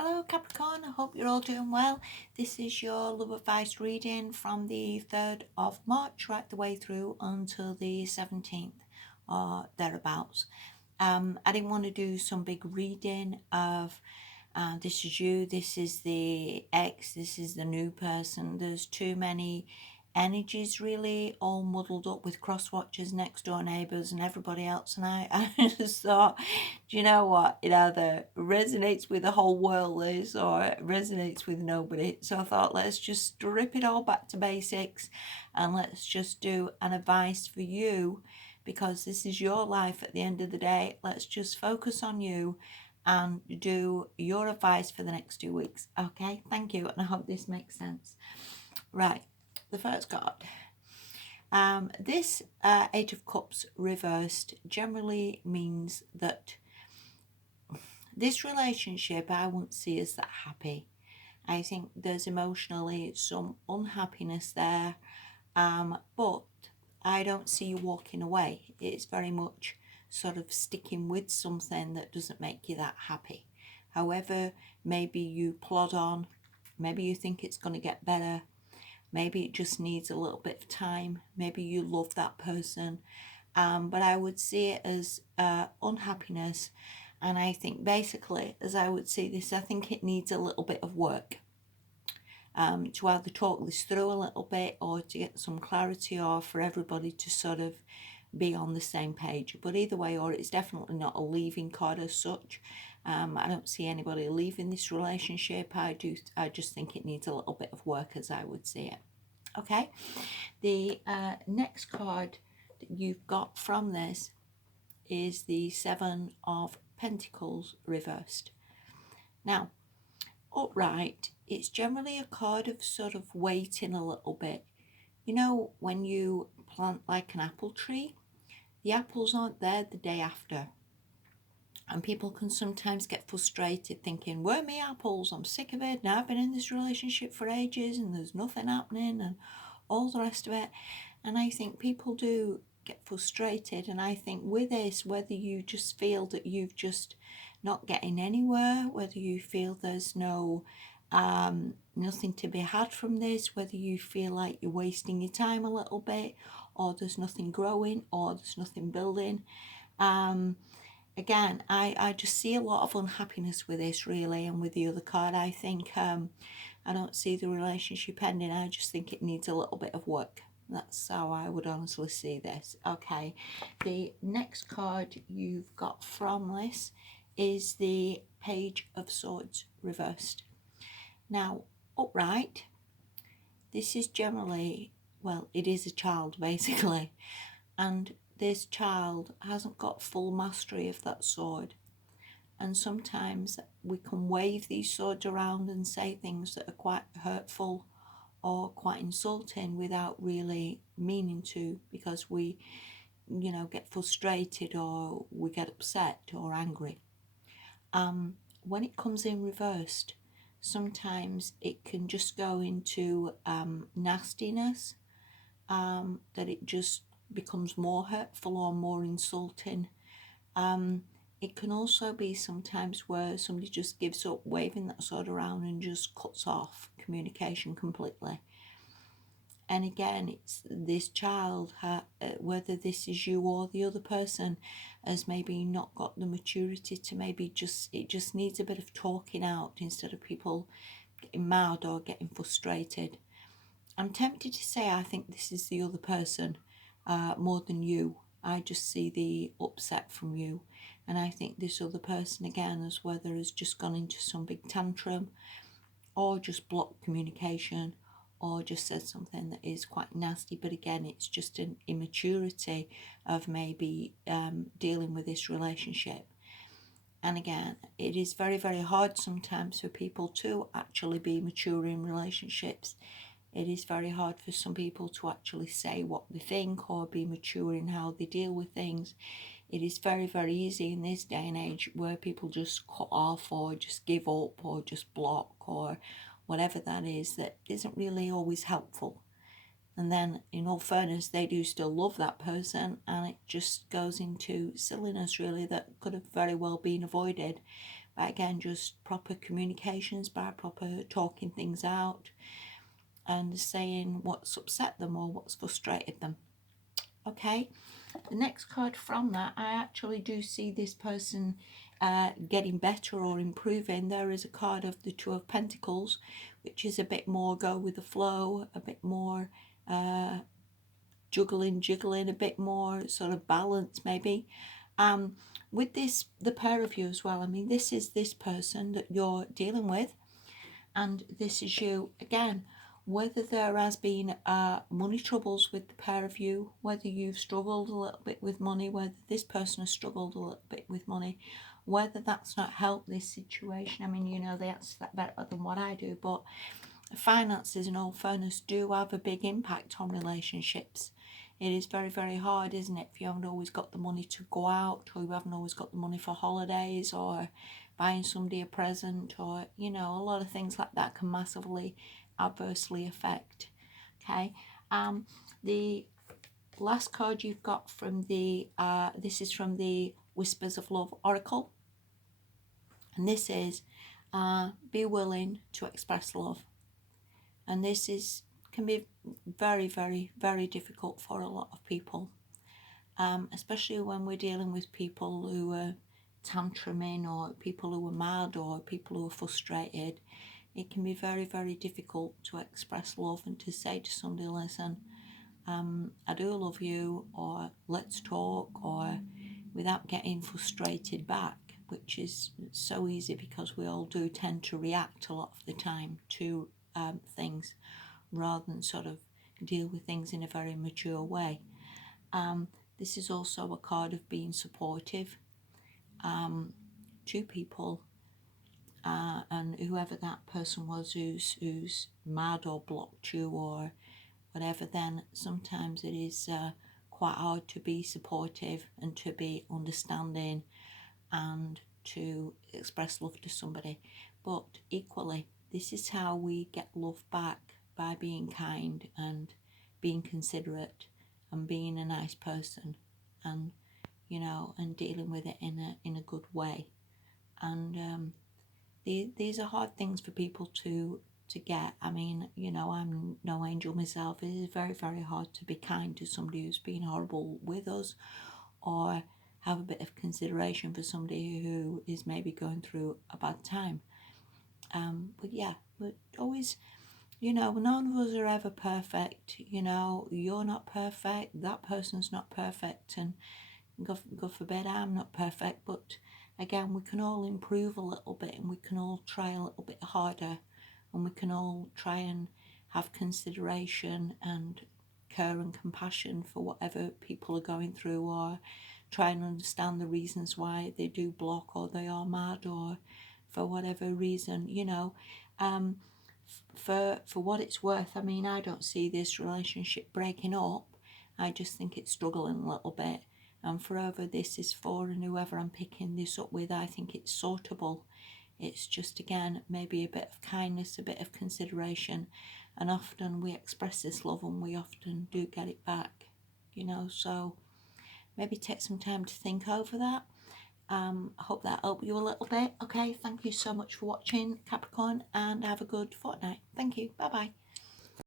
Hello Capricorn, I hope you're all doing well. This is your love advice reading from the 3rd of March right the way through until the 17th or thereabouts. I didn't want to do some big reading of this is you, this is the ex, this is the new person. There's too many energies really all muddled up with cross watchers, next door neighbours and everybody else, and I just thought, do you know what, it either resonates with the whole world is or it resonates with nobody. So I thought, let's just strip it all back to basics and let's just do an advice for you, because this is your life at the end of the day. Let's just focus on you and do your advice for the next 2 weeks. Okay, thank you, and I hope this makes sense. Right, the first card. This Eight of Cups reversed generally means that this relationship I won't see as that happy. I think there's emotionally some unhappiness there, but I don't see you walking away. It's very much sort of sticking with something that doesn't make you that happy. However, maybe you plod on, maybe you think it's going to get better, maybe it just needs a little bit of time, maybe you love that person, but I would see it as unhappiness. And I think basically, as I would see this, I think it needs a little bit of work to either talk this through a little bit or to get some clarity, or for everybody to sort of be on the same page. But either way, or it's definitely not a leaving card as such. I don't see anybody leaving this relationship. I just think it needs a little bit of work, as I would see it. Okay, the next card that you've got from this is the Seven of Pentacles reversed. Now, upright, it's generally a card of sort of waiting a little bit. You know, when you plant like an apple tree, the apples aren't there the day after. And people can sometimes get frustrated thinking, where are my apples? I'm sick of it. Now I've been in this relationship for ages and there's nothing happening and all the rest of it. And I think people do get frustrated. And I think with this, whether you just feel that you've just not getting anywhere, whether you feel there's nothing to be had from this, whether you feel like you're wasting your time a little bit, or there's nothing growing, or there's nothing building. Again, I just see a lot of unhappiness with this really, and with the other card, I think I don't see the relationship ending. I just think it needs a little bit of work. That's how I would honestly see this. Okay, the next card you've got from this is the Page of Swords reversed. Now, upright, this is generally, well, it is a child basically, and this child hasn't got full mastery of that sword. And sometimes we can wave these swords around and say things that are quite hurtful or quite insulting without really meaning to, because we, get frustrated or we get upset or angry. When it comes in reversed, sometimes it can just go into nastiness, that it just becomes more hurtful or more insulting. It can also be sometimes where somebody just gives up waving that sword around and just cuts off communication completely. And again, it's this child, whether this is you or the other person, has maybe not got the maturity to maybe it just needs a bit of talking out instead of people getting mad or getting frustrated. I'm tempted to say I think this is the other person more than you. I just see the upset from you. And I think this other person, again, as whether has just gone into some big tantrum or just blocked communication or just said something that is quite nasty. But again, it's just an immaturity of maybe dealing with this relationship. And again, it is very, very hard sometimes for people to actually be mature in relationships. It is very hard for some people to actually say what they think or be mature in how they deal with things. It is very, very easy in this day and age where people just cut off or just give up or just block or whatever that is, that isn't really always helpful. And then, in all fairness, they do still love that person, and it just goes into silliness really that could have very well been avoided. But again, just proper communications, by proper talking things out and saying what's upset them or what's frustrated them. Okay, the next card from that, I actually do see this person getting better or improving. There is a card of the Two of Pentacles, which is a bit more go with the flow, a bit more jiggling, a bit more sort of balance maybe. With this, the pair of you as well, I mean, this is this person that you're dealing with, and this is you again. Whether there has been money troubles with the pair of you, whether you've struggled a little bit with money, whether this person has struggled a little bit with money, whether that's not helped this situation. I mean, you know, they answer that better than what I do, but finances, in all fairness, do have a big impact on relationships. It is very, very hard, isn't it, if you haven't always got the money to go out, or you haven't always got the money for holidays, or buying somebody a present, or, you know, a lot of things like that can massively adversely affect. Okay, the last card you've got from the, this is from the Whispers of Love Oracle, and this is, be willing to express love. And this is can be very, very, very difficult for a lot of people, especially when we're dealing with people who are tantruming, or people who are mad, or people who are frustrated. It can be very, very difficult to express love and to say to somebody, listen, I do love you, or let's talk, or without getting frustrated back, which is so easy because we all do tend to react a lot of the time to things rather than sort of deal with things in a very mature way. This is also a card of being supportive to people, and whoever that person was who's mad or blocked you or whatever, then sometimes it is quite hard to be supportive and to be understanding and to express love to somebody. But equally, this is how we get love back, by being kind and being considerate and being a nice person, and you know, and dealing with it in a good way. And these are hard things for people to get. I mean, you know, I'm no angel myself. It is very, very hard to be kind to somebody who's been horrible with us, or have a bit of consideration for somebody who is maybe going through a bad time. But yeah, but always, you know, none of us are ever perfect. You know, you're not perfect, that person's not perfect, and God forbid I'm not perfect. But again, we can all improve a little bit, and we can all try a little bit harder, and we can all try and have consideration and care and compassion for whatever people are going through, or try and understand the reasons why they do block, or they are mad, or for whatever reason, you know. For what it's worth, I mean, I don't see this relationship breaking up. I just think it's struggling a little bit. And for whoever this is for, and whoever I'm picking this up with, I think it's sortable. It's just, again, maybe a bit of kindness, a bit of consideration. And often we express this love and we often do get it back, you know. So maybe take some time to think over that. I hope that helped you a little bit. Okay, thank you so much for watching, Capricorn, and have a good fortnight. Thank you. Bye bye.